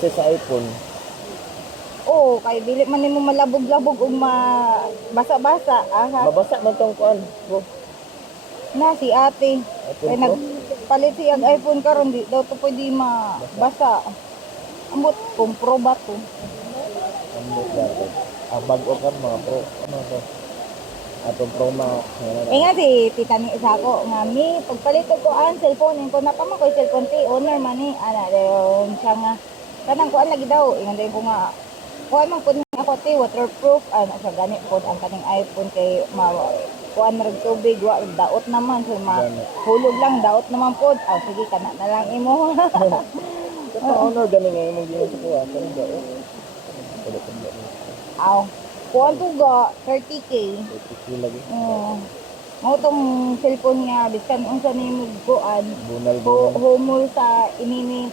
sa iPhone. Oo, kay dili man nimo malabog-labog ug basa-basa. Aha. Mabasa man tong kuan. Bro. Na si ate. iPhone Kay Pro. nagpalit siya ang iPhone karon di daw to pwede mabasa. Ambot kung pro ba to? Ambot dapat. Bago ka mga Pro. Ano to? Atong Pro Max. Eh nga si tita ni isa ko nga mi pagpalit ko ang cellphone ko na pa man ko cellphone ti owner man ni ana dayon siya nga kanang kuan lagi daw ingon dayon ko nga kuan man pud ako ti waterproof ano siya gani pud ang kaning iPhone kay kuan rag tubig wa daot naman so hulog lang daot naman pud sige kana na lang imo. Sa owner gani nga imong ginawa sa kuha. Pero daw. Aw kuan to ga 30K. 30K lagi. Mao tong cellphone nga biskan unsa nimo kuan Bunal. humol sa inini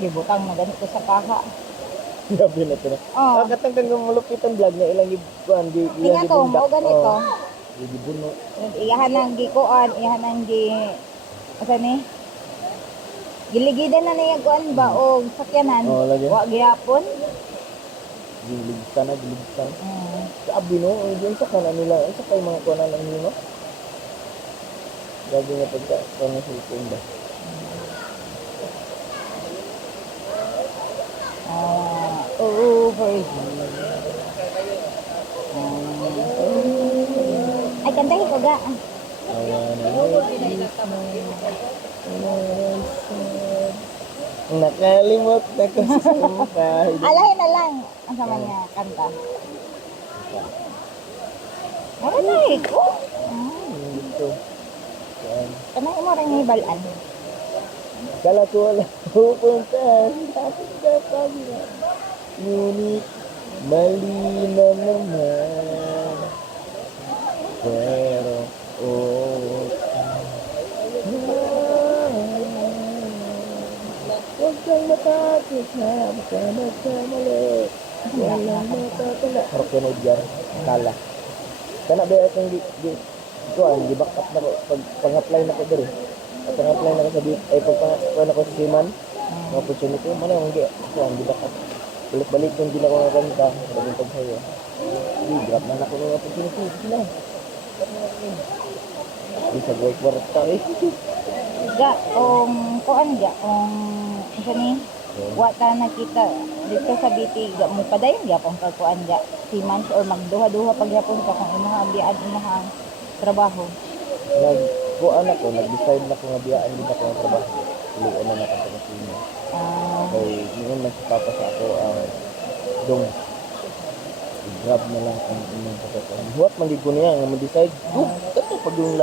gibutang na ganito sa paha. Gabi na to. Katang kang malupitan vlog na ilang kuan di Tingnan ko mao ganito. Di buno. Iyahan ang gikuan, iyahan ang asa ni? Giligidan na niya kuan ba o sakyanan? Wa gyapon. Giligtan. Sabi no, yung sa kanan nila, sa kay mga kuanan lang nino. Gabi nga pagka kuan sa cellphone ba. Over ay kantahin ko ga. Nakalimot na ko sa sumpah. Alahin na lang ang sama niya kanta. Aray ko. Ito. Kanang mo rin ibalan. Kala ko wala pupuntahan sa ating kapag ngunit mali na naman. Pero, huwag kang matakot na magkamali. Walang matatala. Harap ka na dyan. Kala. Kana ba itong di back up na ko. Pag-apply na ko dito. At pag-apply na ko sa ay pag-apply na ko sa Siman. Mga opportunity. Mana yung di back up. Balik-balik yung di na ko nakanta. Maraming pag-sayo. Di, grab na ako ng opportunity. Sila. Di sa work ka eh. Ga, kuan ga, isa ni, wa ka nakita dito sa BT, ga, mo padayon gyapon ka kuan ga, simans or magduha-duha pagyapon ka kung imong biyaan imong trabaho. Kuan ako, nag-decide na ko nga biyaan din ako ng trabaho. Tuloy na ako sa sino. Kaya ngayon nagpapa sa ako ang dong. I-grab na lang ang inyong pagkakaroon. Huwag manggig ko niya, nga mag-decide. Ito pag yung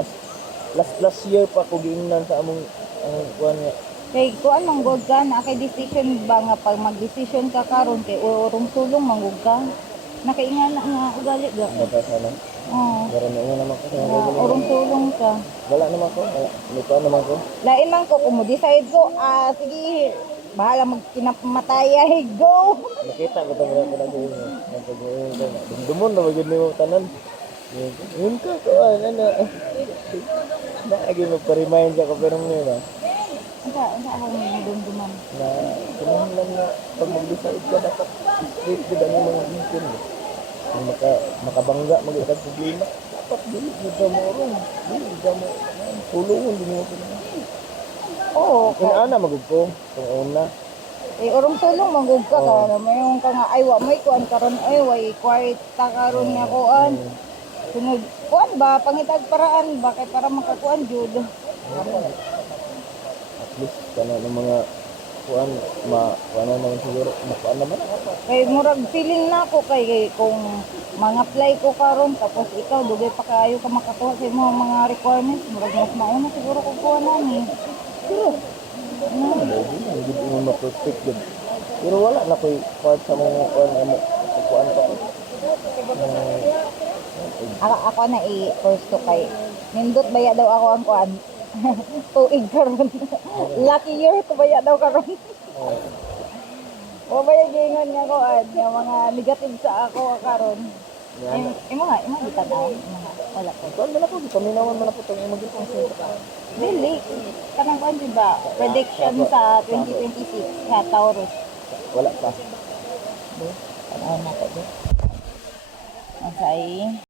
last year pa ko giingnan sa among kuan nga. Kay kuan manggod ka na kay decision ba nga pag mag-decision ka karon kay urong sulong manggod ka. Nakaingan na nga ugali ga. Bata sana. Garon na naman ko sa urong sulong ka. Wala naman ko. Nito naman ko. Lain man ko kung mo decide ko, sige, bahala magkinapamatay, go! Nakita ko tamo na ko inyo. Nagpag-uwi ko na. Dumdumon na magud nimo tanan. Yun ka kuan ano. Naagi magpa-remind ako pero ngayon na. Asa akong dumduman. Na kinahanglan nga pag mag-decide ka dapat straight ka ang mga mission mo. Kung makabangga magiging problema, dapat dili mo mo ron. Dili mo tulungan din mo ko. Oo. Kung ana magud ko, kung una. Urong tulong manggug ka ka mayong ka nga ay wa may kuan karon ay way kwarta karon nga kuan. Sunod kuan ba pangitag paraan ba kay para makakuan jud. At least kana ng mga kuan kuan naman siguro makuan naman Kay murag feeling na ako kay kung mga apply ko karon tapos ikaw dugay pa kaayo ka makakuha sa imong mga requirements murag mas mauna siguro ko kuha nani. Hindi mo ma-protect yun. Pero wala na ko'y part sa mga kuan mo kuan pa ko. Ako na i-first to kay nindot baya daw ako ang kuan. Tuig karon. Lucky year ko baya daw karon. O baya gingon nga kuan nga mga negative sa ako karon. Imo bitanaw. Wala ko. Kuan man ako paminawan man ako tong imong gipon sa Dili. Kanang kuan di ba? Prediction sa 2026 sa Taurus. Wala pa. Ano na ko do. Masay